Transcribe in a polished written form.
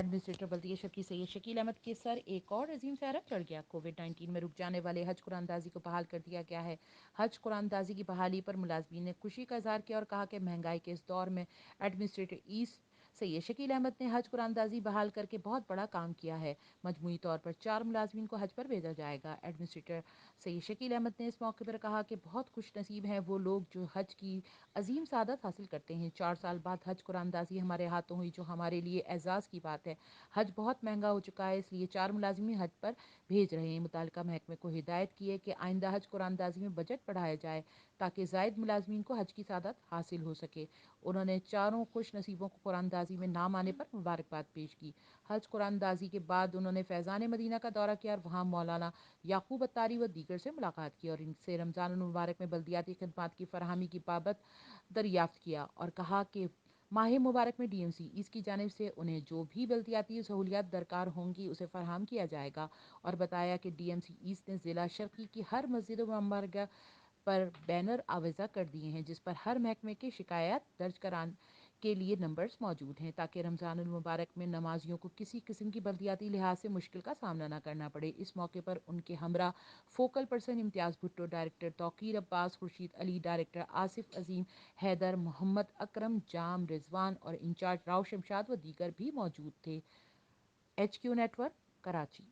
Administrator बल्दिया शर्की सैयद शकील अहमद के sir एक और अजीम सहरा चढ़ गया। कोविड-19 में रुक जाने वाले हज कुरानदाजी को बहाल कर दिया गया है। हज कुरानदाजी की बहाली पर मुलाजमीन ने खुशी का इजहार किया और कहा कि महंगाई के इस दौर में एडमिनिस्ट्रेटर ईस्ट सैयद शकील अहमद ने हज कुरानदाजी बहाल करके बहुत बड़ा काम किया है। मजमूई तौर पर 4 मुलाजमीन को हज पर भेजा जाएगा। एडमिनिस्ट्रेटर सैयद शकील अहमद ने इस मौके पर कहा कि बहुत खुश नसीब हैं वो लोग जो हज की अजीम सादत हासिल करते हैं। 4 साल बाद हज कुरानदाजी हमारे हाथों हुई, जो हमारे लिए एजाज़ की बात है। हज बहुत महंगा हो चुका है, इसलिए 4 मुलाजिमीन हज पर भेज रहे हैं। मुतालिका महकमे को हिदायत की है कि आइंदा हज कुरानदाजी में बजट बढ़ाया जाए ताकि ज़ायद मुलाजमीन को हज की सादत हासिल हो सके। उन्होंने चारों खुश नसीबों को कुरानदाजी में नाम आने पर मुबारकबाद पेश की। हज कुरानदाजी के बाद उन्होंने फैज़ान मदीना का दौरा किया और वहाँ मौलाना याकूब अत्तारी व दीगर से मुलाकात की और इनसे रमज़ान मुबारक में बल्दियाती खदमात की फरहमी की बाबत दरियाफ्त किया और कहा कि माह मुबारक में डीएमसी ईस्ट की जानिब से उन्हें जो भी बल्दियाती सहूलियात दरकार होंगी उसे फराहम किया जाएगा और बताया कि डीएमसी ईस्ट ने ज़िला शर्की की हर मस्जिद व मरगा पर बैनर आवेजा कर दिए हैं जिस पर हर महकमे की शिकायत दर्ज कराने के लिए नंबर्स मौजूद हैं ताकि रमज़ानुल मुबारक में नमाजियों को किसी किस्म की बल्दियाती लिहाज से मुश्किल का सामना न करना पड़े। इस मौके पर उनके हमरा फोकल पर्सन इम्तियाज़ भुट्टो, डायरेक्टर तौकीर अब्बास, खुर्शीद अली, डायरेक्टर आसिफ अजीम, हैदर, मोहम्मद अकरम, जाम, रिजवान और इंचार्ज राव शमशाद व दीगर भी मौजूद थे। HQ network, Karachi.